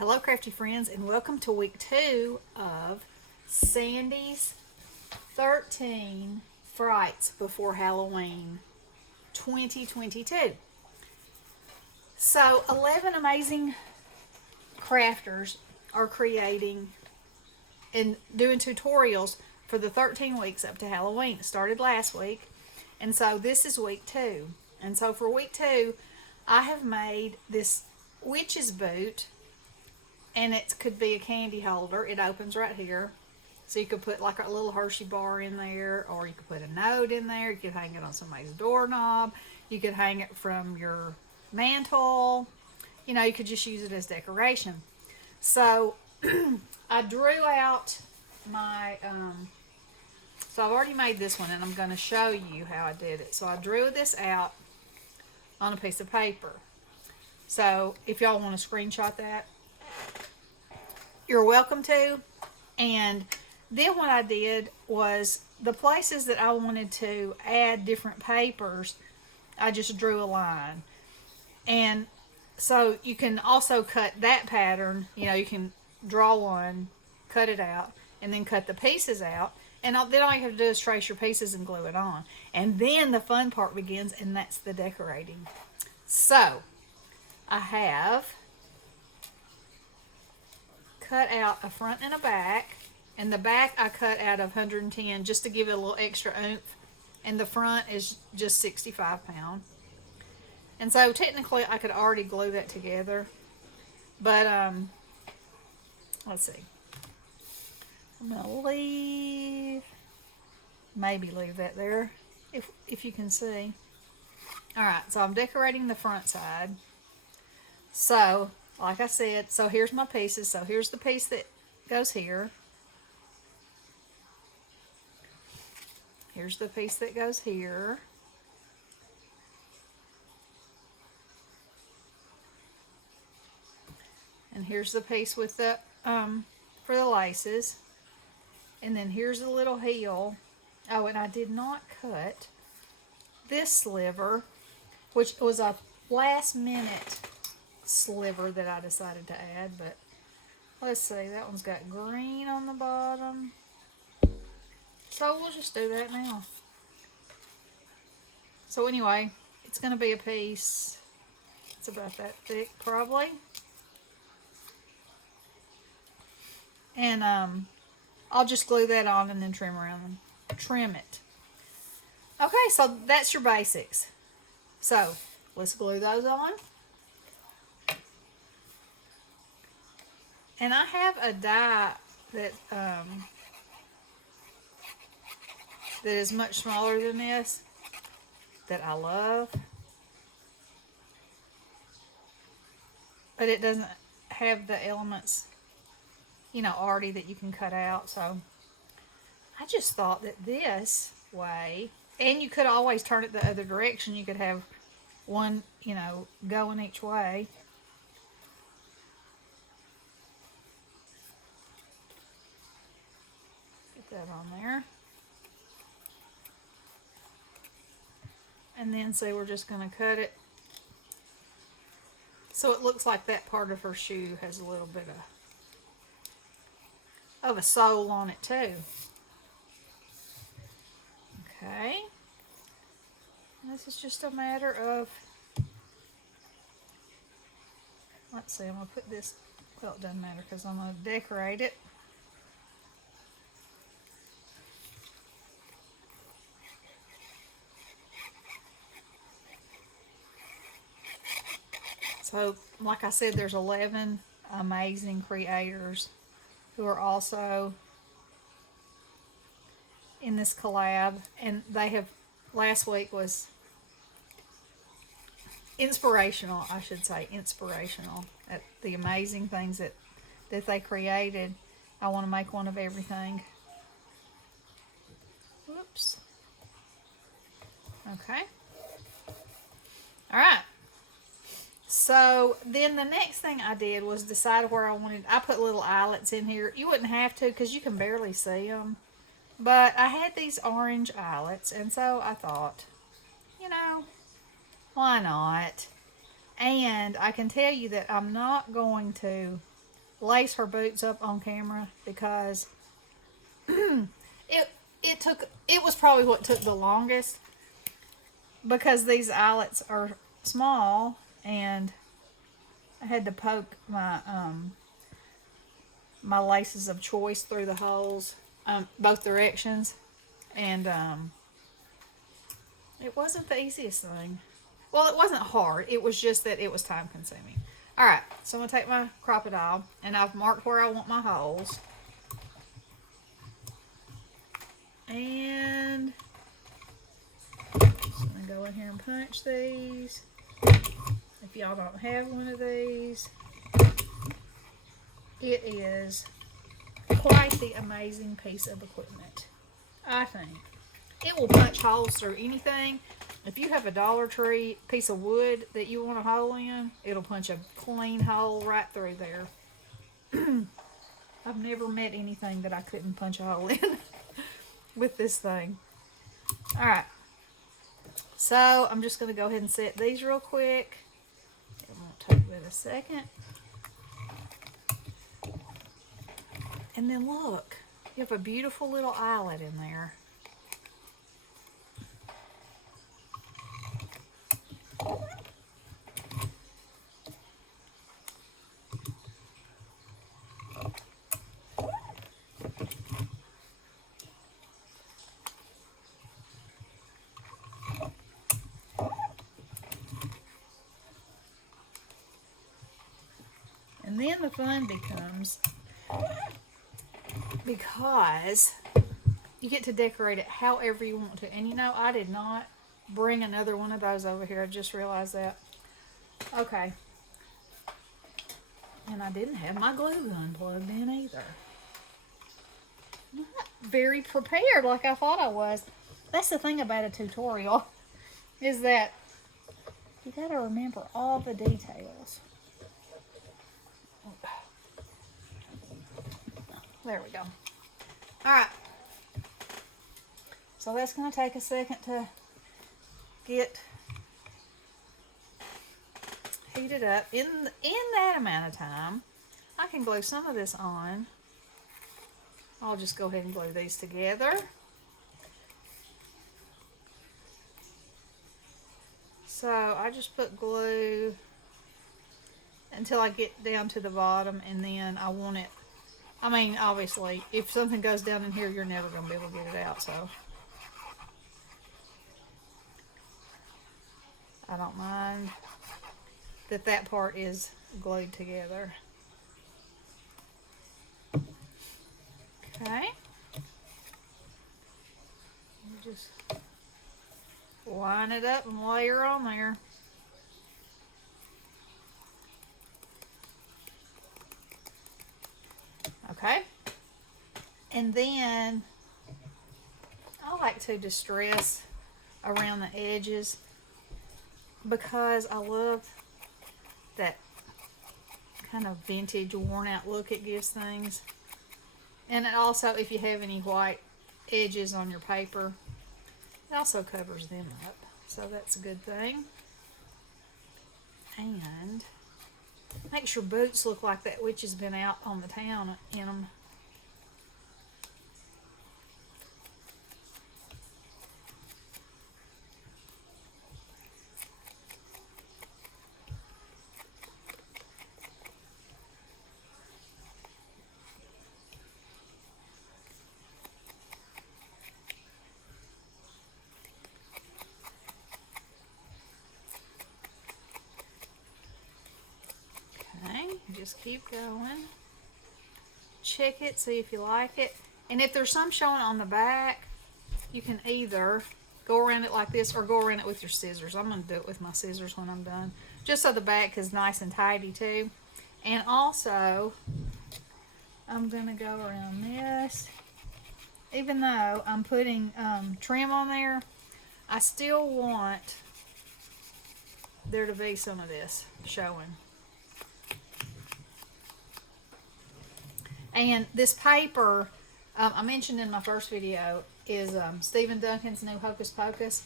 Hello, crafty friends, and welcome to week 2 of Sandy's 13 Frights Before Halloween 2022. So, 11 amazing crafters are creating and doing tutorials for the 13 weeks up to Halloween. It started last week, and so this is week 2. And so, for week 2, I have made this witch's boot, and it could be a candy holder. It opens right here. So you could put like a little Hershey bar in there, or you could put a note in there. You could hang it on somebody's doorknob. You could hang it from your mantle. You could just use it as decoration. So I drew out my, so I've already made this one, and I'm going to show you how I did it. So I drew this out on a piece of paper. So if y'all want to screenshot that, you're welcome to. And then what I did was the places that I wanted to add different papers, I just drew a line. And so you can also cut that pattern. You can draw one, cut it out, and then cut the pieces out. And then all you have to do is trace your pieces and glue it on. And then the fun part begins, and that's the decorating. So I have cut out a front and a back, and the back I cut out of 110 just to give it a little extra oomph, and the front is just 65 pound. And so technically I could already glue that together, but let's see, I'm gonna maybe leave that there if you can see. All right, so I'm decorating the front side. So like I said, so here's my pieces. So here's the piece that goes here. Here's the piece that goes here. And here's the piece with the, for the laces. And then here's the little heel. Oh, and I did not cut this sliver, which was a last minute sliver that I decided to add, but let's see, that one's got green on the bottom, so we'll just do that now. So anyway, it's going to be a piece, it's about that thick probably, and I'll just glue that on and then trim it. Okay, so that's your basics. So let's glue those on. And I have a die that that is much smaller than this that I love, but it doesn't have the elements, already that you can cut out. So I just thought that this way, and you could always turn it the other direction. You could have one, going each way. That on there, and then we're just going to cut it so it looks like that part of her shoe has a little bit of a sole on it too. Okay, this is just a matter of, let's see, I'm going to put this, well, it doesn't matter because I'm going to decorate it. So, like I said, there's 11 amazing creators who are also in this collab. And they have, last week was inspirational, I should say, inspirational. At the amazing things that they created. I want to make one of everything. Whoops. Okay. All right. So then the next thing I did was decide where I put little eyelets in here. You wouldn't have to because you can barely see them. But I had these orange eyelets, and so I thought, why not? And I can tell you that I'm not going to lace her boots up on camera because it was probably what took the longest, because these eyelets are small and I had to poke my laces of choice through the holes, both directions, and it wasn't the easiest thing. Well, it wasn't hard. It was just that it was time consuming. All right, so I'm gonna take my crocodile, and I've marked where I want my holes, and I'm just gonna go in here and punch these. If y'all don't have one of these, it is quite the amazing piece of equipment, I think. It will punch holes through anything. If you have a Dollar Tree piece of wood that you want a hole in, it'll punch a clean hole right through there. I've never met anything that I couldn't punch a hole in with this thing. Alright, so I'm just going to go ahead and set these real quick. It won't take but a second. And then look, you have a beautiful little eyelet in there. And then the fun becomes, because you get to decorate it however you want to. And you know, I did not bring another one of those over here. I just realized that. Okay. And I didn't have my glue gun plugged in either. Not very prepared like I thought I was. That's the thing about a tutorial, is that you gotta remember all the details. There we go. Alright. So that's going to take a second to get heated up. In that amount of time, I can glue some of this on. I'll just go ahead and glue these together. So I just put glue until I get down to the bottom, and then I want it. I mean, obviously, if something goes down in here, you're never going to be able to get it out, so I don't mind that part is glued together. Okay. Just line it up and layer on there. Okay, and then I like to distress around the edges because I love that kind of vintage, worn out look it gives things. And it also, if you have any white edges on your paper, it also covers them up, so that's a good thing. And makes your boots look like that witch has been out on the town in them. Just keep going. Check it, see if you like it. And if there's some showing on the back, you can either go around it like this or go around it with your scissors. I'm going to do it with my scissors when I'm done, just so the back is nice and tidy too. And also, I'm going to go around this. Even though I'm putting trim on there, I still want there to be some of this showing. And this paper, I mentioned in my first video, is Stephen Duncan's new Hocus Pocus.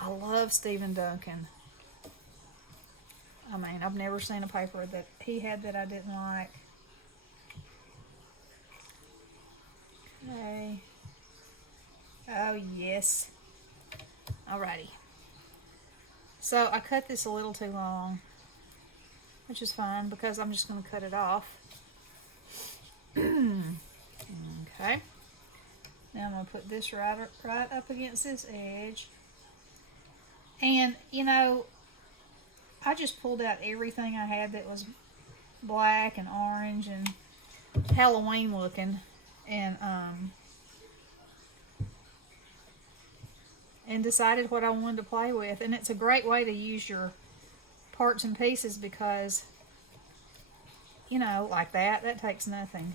I love Stephen Duncan. I mean, I've never seen a paper that he had that I didn't like. Okay. Oh, yes. Alrighty. So I cut this a little too long, which is fine because I'm just going to cut it off. Okay. Now I'm going to put this right up against this edge. And, you know, I just pulled out everything I had that was black and orange and Halloween looking, and decided what I wanted to play with. And it's a great way to use your parts and pieces because, you know, like that takes nothing.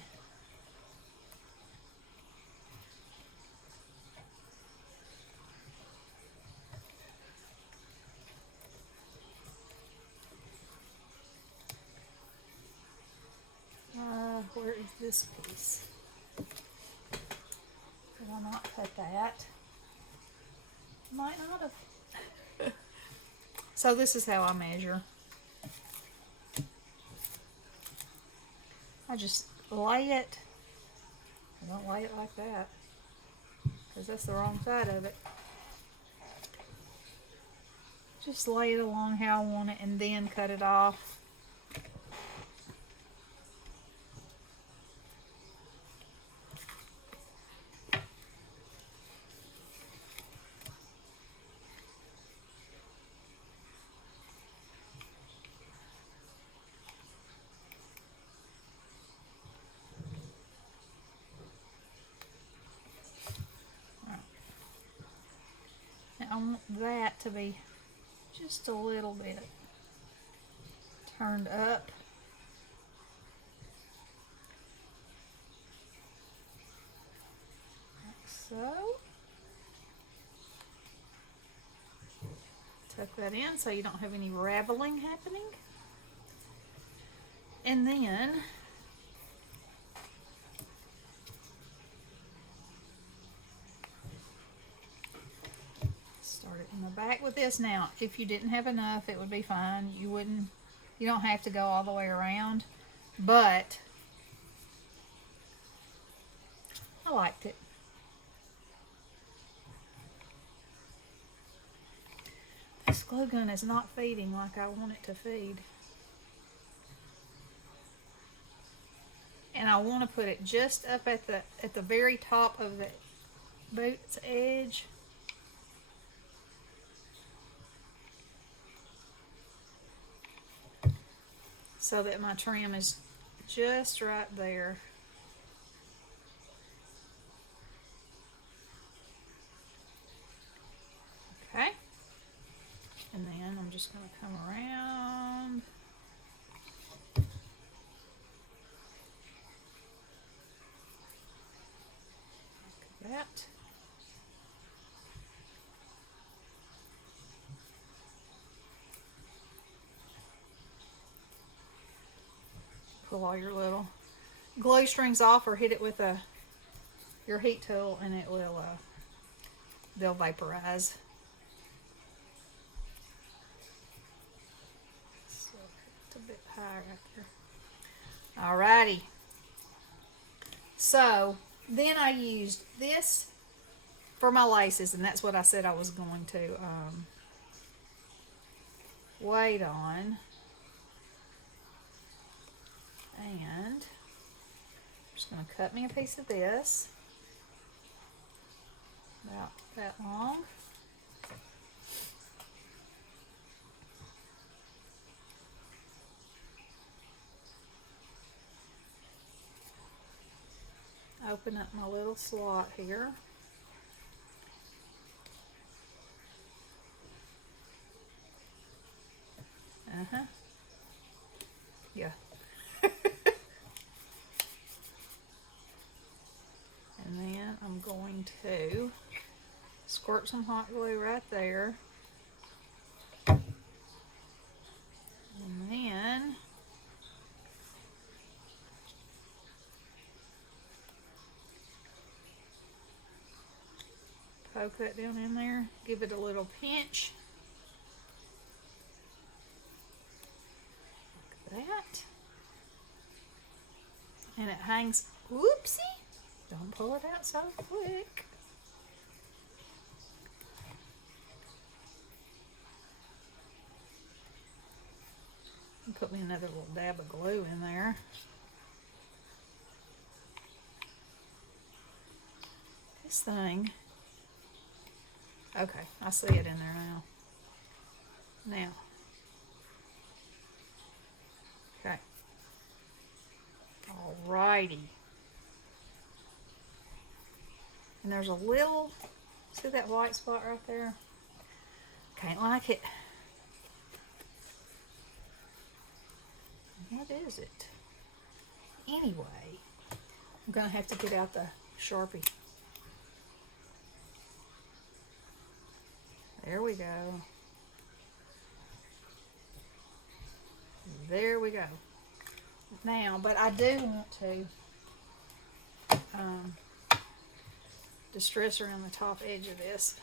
Where is this piece? Did I not cut that? Might not have. So this is how I measure. I just lay it. I don't lay it like that because that's the wrong side of it. Just lay it along how I want it and then cut it off. I want that to be just a little bit turned up. Like so. Tuck that in so you don't have any raveling happening. And then start it in the back with this. Now, if you didn't have enough, it would be fine. You don't have to go all the way around, but I liked it. This glue gun is not feeding like I want it to feed. And I want to put it just up at the very top of the boot's edge. So that my trim is just right there. Okay. And then I'm just going to come around. Like that. Pull all your little glue strings off or hit it with your heat tool and it will they'll vaporize. So it's a bit higher right there. Alrighty. So then I used this for my laces, and that's what I said I was going to wait on. And I'm just going to cut me a piece of this, about that long. Open up my little slot here. Yeah. And then I'm going to squirt some hot glue right there. And then poke that down in there, give it a little pinch. Like that. And it hangs, whoopsie, Don't pull it out so quick. Put me another little dab of glue in there. This thing. Okay, I see it in there now. Now. Okay. Alrighty. And there's a little, see that white spot right there? Can't like it. What is it? Anyway, I'm gonna have to get out the Sharpie. There we go. There we go. Now, but I do want to distress around the top edge of this.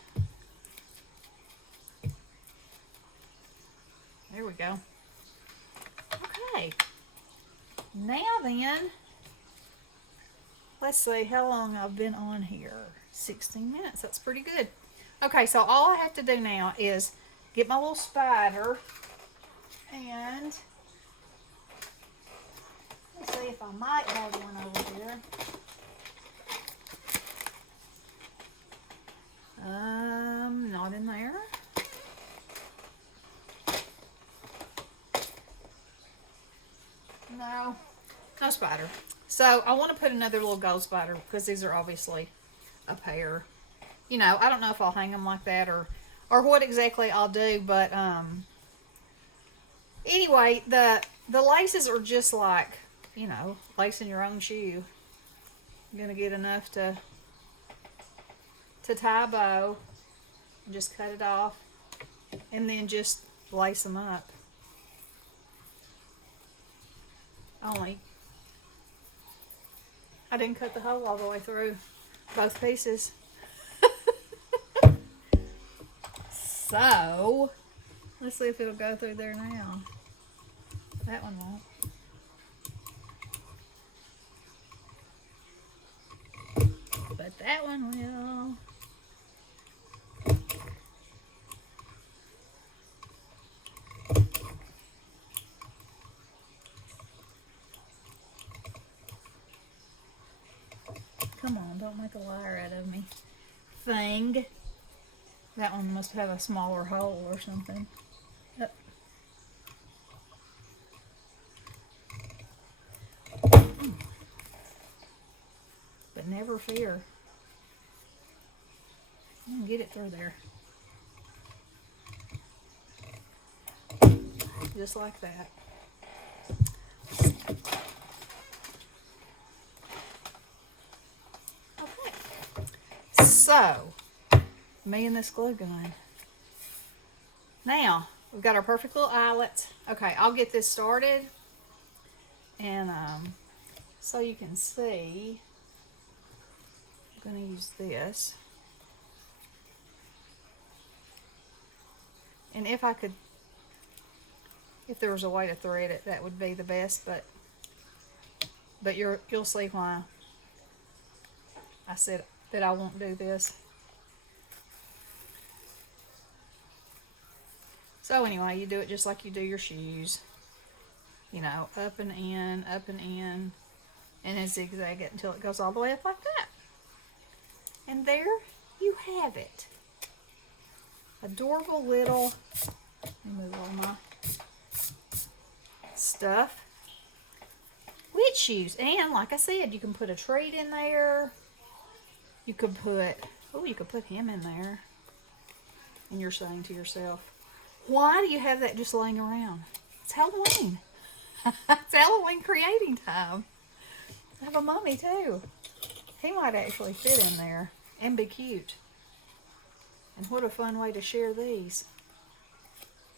There we go. Okay. Now then, let's see how long I've been on here. 16 minutes. That's pretty good. Okay, so all I have to do now is get my little spider and let's see if I might have one over here. Not in there. No spider. So I want to put another little gold spider because these are obviously a pair. You know, I don't know if I'll hang them like that or what exactly I'll do, but anyway, the laces are just like, you know, lacing your own shoe. You're gonna get enough to tie a bow, just cut it off, and then just lace them up. Only I didn't cut the hole all the way through both pieces. So let's see if it'll go through there now. That one won't. But that one will. Come on, don't make a liar out of me. Thing. That one must have a smaller hole or something. Yep. But never fear. I'm gonna get it through there. Just like that. So, me and this glue gun. Now, we've got our perfect little eyelets. Okay, I'll get this started. And so you can see, I'm going to use this. And if there was a way to thread it, that would be the best. But you'll see why I said that I won't do this. So anyway, you do it just like you do your shoes. You know, up and in, and then zigzag it until it goes all the way up like that. And there you have it. Adorable little, let me move all my stuff. Witch shoes. And like I said, you can put a treat in there. You could put, you could put him in there. And you're saying to yourself, why do you have that just laying around? It's Halloween. It's Halloween creating time. I have a mummy too. He might actually fit in there and be cute. And what a fun way to share these.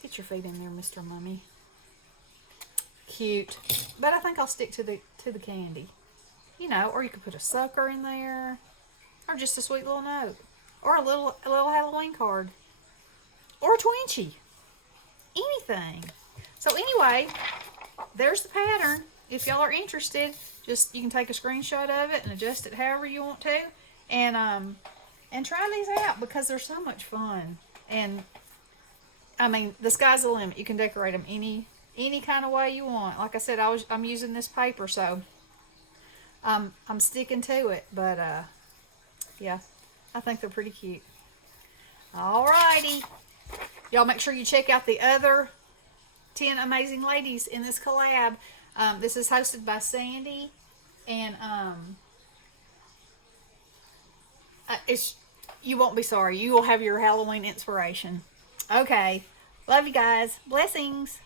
Get your feet in there, Mr. Mummy. Cute. But I think I'll stick to the candy. You know, or you could put a sucker in there. Or just a sweet little note. Or a little Halloween card. Or a Twinchie. Anything. So anyway, there's the pattern. if y'all are interested, just you can take a screenshot of it and adjust it however you want to, and try these out because they're so much fun. And I mean, the sky's the limit. You can decorate them any kind of way you want. Like I said, I'm using this paper, so I'm sticking to it. But yeah, I think they're pretty cute. Alrighty, y'all make sure you check out the other 10 amazing ladies in this collab. This is hosted by Sandy, and it's you won't be sorry. You will have your Halloween inspiration. Okay, love you guys. Blessings.